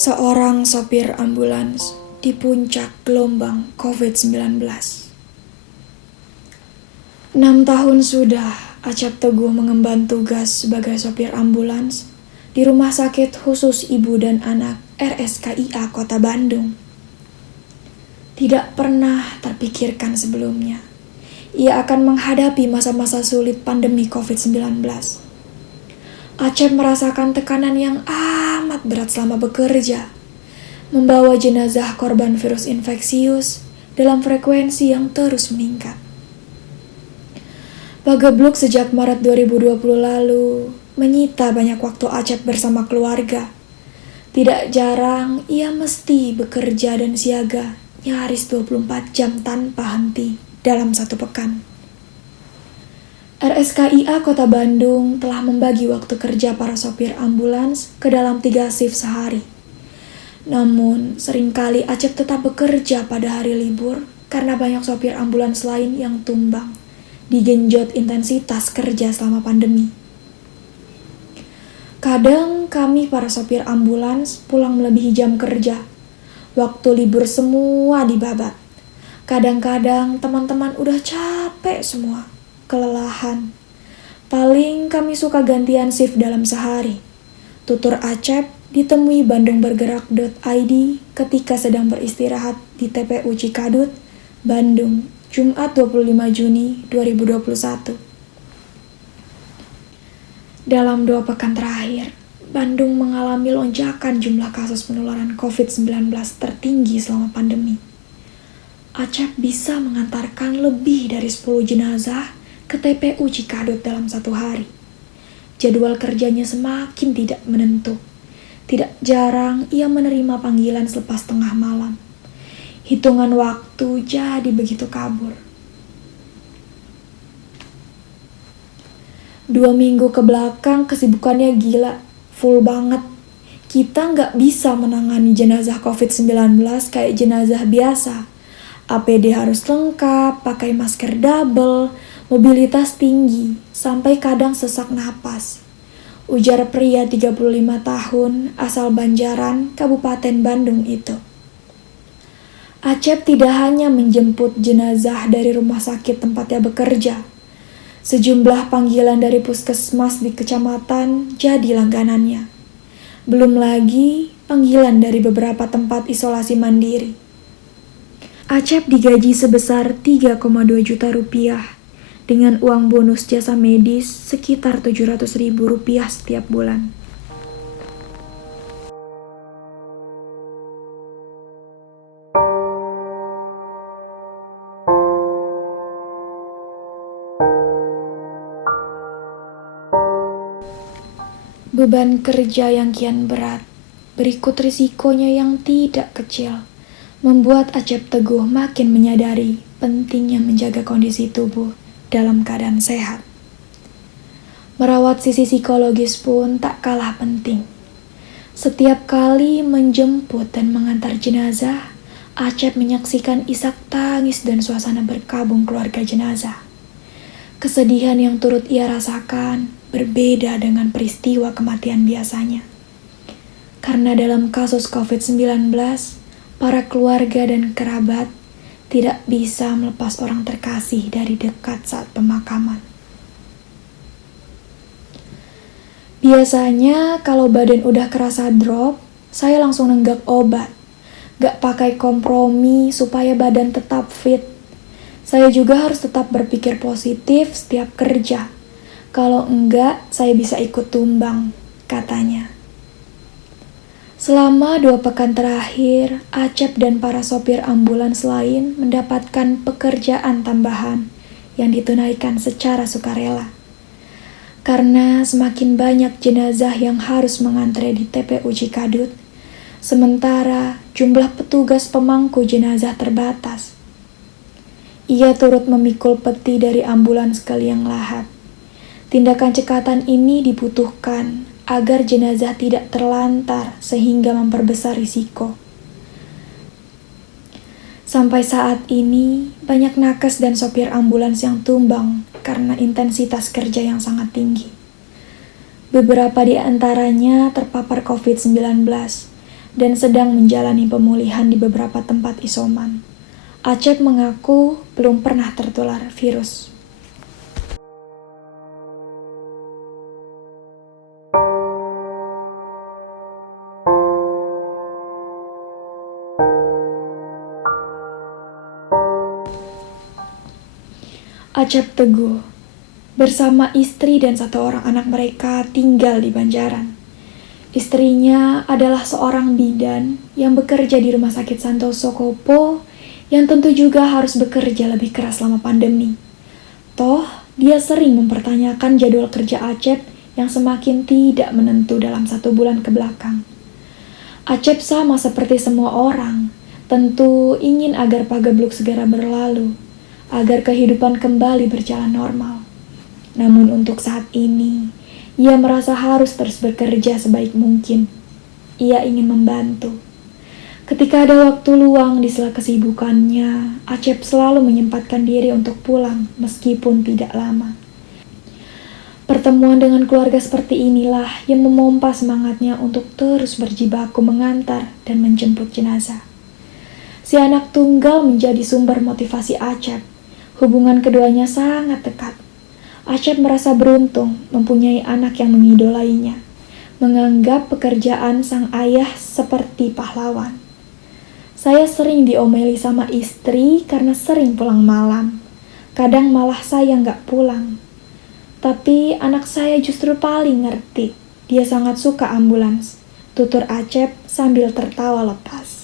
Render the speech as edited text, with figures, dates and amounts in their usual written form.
Seorang sopir ambulans di puncak gelombang COVID-19. 6 tahun sudah Acep Teguh mengemban tugas sebagai sopir ambulans di Rumah Sakit Khusus Ibu dan Anak RSKIA Kota Bandung. Tidak pernah terpikirkan sebelumnya, ia akan menghadapi masa-masa sulit pandemi COVID-19. Acep merasakan tekanan yang amat berat selama bekerja, membawa jenazah korban virus infeksius dalam frekuensi yang terus meningkat. Pagebluk sejak Maret 2020 lalu menyita banyak waktu Acep bersama keluarga. Tidak jarang ia mesti bekerja dan siaga nyaris 24 jam tanpa henti dalam satu pekan. RSKIA Kota Bandung telah membagi waktu kerja para sopir ambulans ke dalam 3 shift sehari. Namun, seringkali Acep tetap bekerja pada hari libur karena banyak sopir ambulans lain yang tumbang, digenjot intensitas kerja selama pandemi. Kadang kami para sopir ambulans pulang melebihi jam kerja. Waktu libur semua dibabat. Kadang-kadang teman-teman udah capek semua, kelelahan. Paling kami suka gantian shift dalam sehari. Tutur Acep ditemui bandungbergerak.id ketika sedang beristirahat di TPU Cikadut, Bandung, Jumat 25 Juni 2021. Dalam 2 pekan terakhir, Bandung mengalami lonjakan jumlah kasus penularan COVID-19 tertinggi selama pandemi. Acep bisa mengantarkan lebih dari 10 jenazah ke TPU Cikadut dalam 1 hari. Jadwal kerjanya semakin tidak menentu. Tidak jarang ia menerima panggilan selepas tengah malam. Hitungan waktu jadi begitu kabur. 2 minggu ke belakang kesibukannya gila, full banget. Kita nggak bisa menangani jenazah COVID-19 kayak jenazah biasa. APD harus lengkap, pakai masker double, mobilitas tinggi, sampai kadang sesak napas. Ujar pria 35 tahun asal Banjaran, Kabupaten Bandung itu. Acep tidak hanya menjemput jenazah dari rumah sakit tempatnya bekerja. Sejumlah panggilan dari puskesmas di kecamatan jadi langganannya. Belum lagi panggilan dari beberapa tempat isolasi mandiri. Acep digaji sebesar 3,2 juta rupiah dengan uang bonus jasa medis sekitar 700.000 rupiah setiap bulan. Beban kerja yang kian berat, berikut risikonya yang tidak kecil, membuat Acep Teguh makin menyadari pentingnya menjaga kondisi tubuh dalam keadaan sehat. Merawat sisi psikologis pun tak kalah penting. Setiap kali menjemput dan mengantar jenazah, Acep menyaksikan isak tangis dan suasana berkabung keluarga jenazah. Kesedihan yang turut ia rasakan berbeda dengan peristiwa kematian biasanya. Karena dalam kasus COVID-19, para keluarga dan kerabat tidak bisa melepas orang terkasih dari dekat saat pemakaman. Biasanya kalau badan udah kerasa drop, saya langsung nenggak obat. Gak pakai kompromi supaya badan tetap fit. Saya juga harus tetap berpikir positif setiap kerja. Kalau enggak, saya bisa ikut tumbang, katanya. Selama 2 pekan terakhir, Acep dan para sopir ambulans lain mendapatkan pekerjaan tambahan yang ditunaikan secara sukarela. Karena semakin banyak jenazah yang harus mengantre di TPU Cikadut, sementara jumlah petugas pemangku jenazah terbatas. Ia turut memikul peti dari ambulans ke liang lahat. Tindakan cekatan ini dibutuhkan agar jenazah tidak terlantar sehingga memperbesar risiko. Sampai saat ini, banyak nakes dan sopir ambulans yang tumbang karena intensitas kerja yang sangat tinggi. Beberapa di antaranya terpapar COVID-19 dan sedang menjalani pemulihan di beberapa tempat isoman. Acep mengaku belum pernah tertular virus. Acep teguh, bersama istri dan 1 orang anak mereka tinggal di Banjaran. Istrinya adalah seorang bidan yang bekerja di Rumah Sakit Santoso Kopo, yang tentu juga harus bekerja lebih keras selama pandemi. Toh, dia sering mempertanyakan jadwal kerja Acep yang semakin tidak menentu dalam 1 bulan ke belakang. Acep sama seperti semua orang, tentu ingin agar Pagebluk segera berlalu, agar kehidupan kembali berjalan normal. Namun untuk saat ini, ia merasa harus terus bekerja sebaik mungkin. Ia ingin membantu. Ketika ada waktu luang di sela kesibukannya, Acep selalu menyempatkan diri untuk pulang meskipun tidak lama. Pertemuan dengan keluarga seperti inilah yang memompa semangatnya untuk terus berjibaku mengantar dan menjemput jenazah. Si anak tunggal menjadi sumber motivasi Acep. Hubungan keduanya sangat dekat. Acep merasa beruntung mempunyai anak yang mengidolainya, menganggap pekerjaan sang ayah seperti pahlawan. Saya sering diomeli sama istri karena sering pulang malam. Kadang malah saya nggak pulang. Tapi anak saya justru paling ngerti. Dia sangat suka ambulans, tutur Acep sambil tertawa lepas.